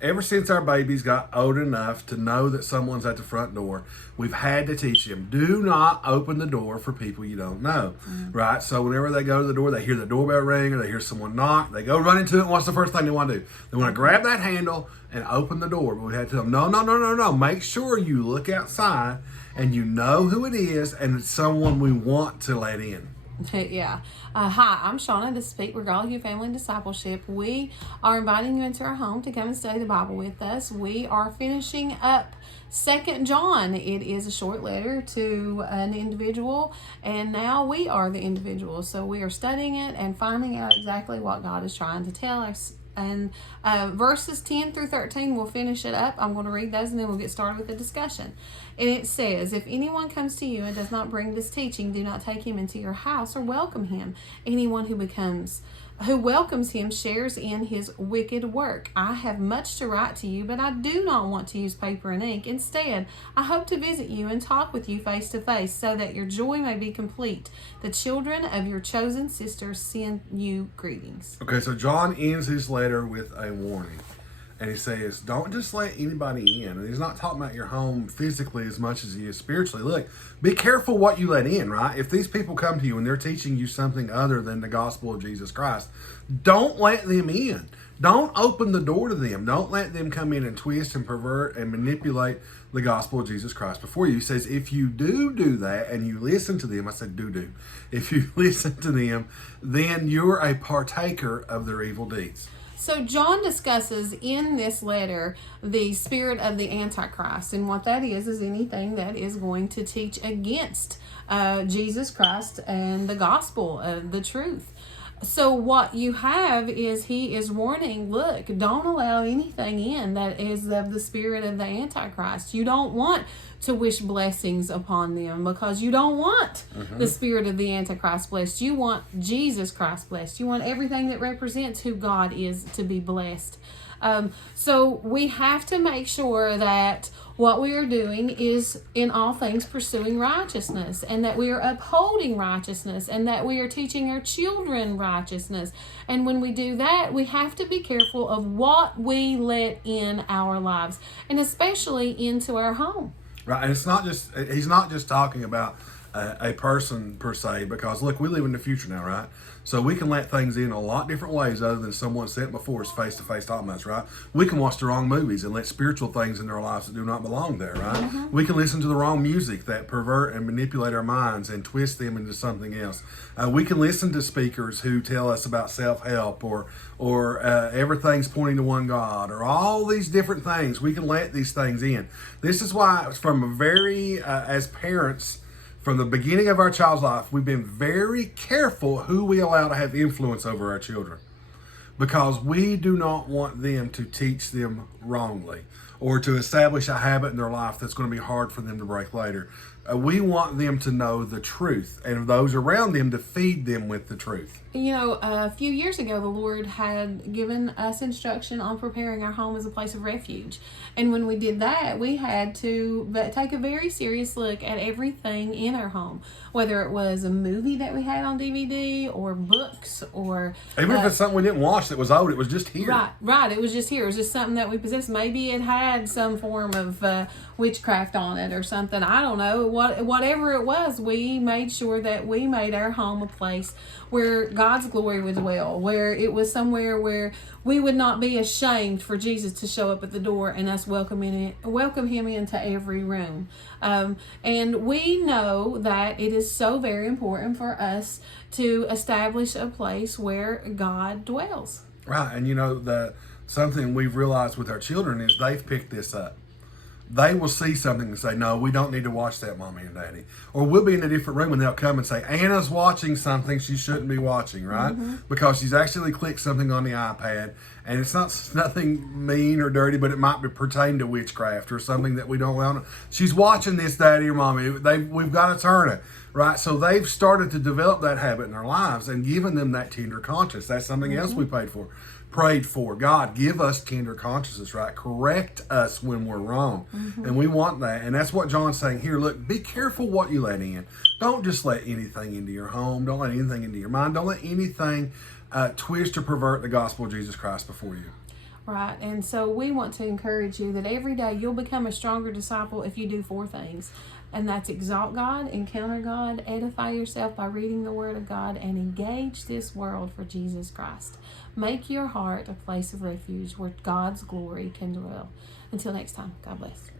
Ever since our babies got old enough to know that someone's at the front door, we've had to teach them, do not open the door for people you don't know, right? So whenever they go to the door, they hear the doorbell ring or they hear someone knock, they go run into it. What's the first thing they want to do? They want to grab that handle and open the door. But we had to tell them, no. Make sure you look outside and you know who it is and it's someone we want to let in. Yeah. Hi, I'm Shauna to speak regarding your family discipleship. We are inviting you into our home to come and study the Bible with us. We are finishing up 2 John. It is a short letter to an individual, and now we are the individual. So we are studying it and finding out exactly what God is trying to tell us. And verses 10 through 13, we'll finish it up. I'm going to read those and then we'll get started with the discussion. And it says, if anyone comes to you and does not bring this teaching, do not take him into your house or welcome him. Anyone who welcomes him shares in his wicked work. I have much to write to you, but I do not want to use paper and ink. Instead, I hope to visit you and talk with you face to face so that your joy may be complete. The children of your chosen sisters send you greetings. Okay, so John ends his letter with a warning. And he says, don't just let anybody in. And he's not talking about your home physically as much as he is spiritually. Look, be careful what you let in, right? If these people come to you and they're teaching you something other than the gospel of Jesus Christ, don't let them in. Don't open the door to them. Don't let them come in and twist and pervert and manipulate the gospel of Jesus Christ before you. He says, if you do that and you listen to them, I said do. If you listen to them, then you're a partaker of their evil deeds. So John discusses in this letter the spirit of the Antichrist, and what that is anything that is going to teach against Jesus Christ and the gospel of the truth. So what you have is he is warning, look, don't allow anything in that is of the spirit of the Antichrist. You don't want to wish blessings upon them because you don't want the spirit of the Antichrist blessed. You want Jesus Christ blessed. You want everything that represents who God is to be blessed. So we have to make sure that what we are doing is in all things pursuing righteousness, and that we are upholding righteousness, and that we are teaching our children righteousness. And when we do that, we have to be careful of what we let in our lives, and especially into our home. Right, and it's not just, he's not just talking about a person per se, because look, we live in the future now, right? So we can let things in a lot different ways other than someone sitting before us face-to-face talking about us, right? We can watch the wrong movies and let spiritual things in their lives that do not belong there, right? We can listen to the wrong music that pervert and manipulate our minds and twist them into something else. We can listen to speakers who tell us about self-help or everything's pointing to one God, or all these different things. We can let these things in. This is why from a very, as parents, from the beginning of our child's life, we've been very careful who we allow to have influence over our children, because we do not want them to teach them wrongly or to establish a habit in their life that's going to be hard for them to break later. We want them to know the truth, and those around them to feed them with the truth. You know, a few years ago, the Lord had given us instruction on preparing our home as a place of refuge. And when we did that, we had to take a very serious look at everything in our home, whether it was a movie that we had on DVD or books or... Even if it's something we didn't watch that was old, it was just here. Right. It was just here. It was just something that we possessed. Maybe it had some form of witchcraft on it or something. I don't know. Whatever it was, we made sure that we made our home a place where God's glory would dwell, where it was somewhere where we would not be ashamed for Jesus to show up at the door and us welcome him into every room. And we know that it is so very important for us to establish a place where God dwells. Right, and you know, something we've realized with our children is they've picked this up. They will see something and say, no, we don't need to watch that, Mommy and Daddy. Or we'll be in a different room and they'll come and say, Anna's watching something she shouldn't be watching, right? Because she's actually clicked something on the iPad, and it's nothing mean or dirty, but it might be pertain to witchcraft or something that we don't want. She's watching this, Daddy or Mommy. We've got to turn it, right? So they've started to develop that habit in their lives and given them that tender conscience. That's something else we prayed for. God, give us tender consciences, right? Correct us when we're wrong. And we want that. And that's what John's saying here. Look, be careful what you let in. Don't just let anything into your home. Don't let anything into your mind. Don't let anything twist or pervert the gospel of Jesus Christ before you. Right. And so we want to encourage you that every day you'll become a stronger disciple if you do 4 things. And that's exalt God, encounter God, edify yourself by reading the Word of God, and engage this world for Jesus Christ. Make your heart a place of refuge where God's glory can dwell. Until next time, God bless.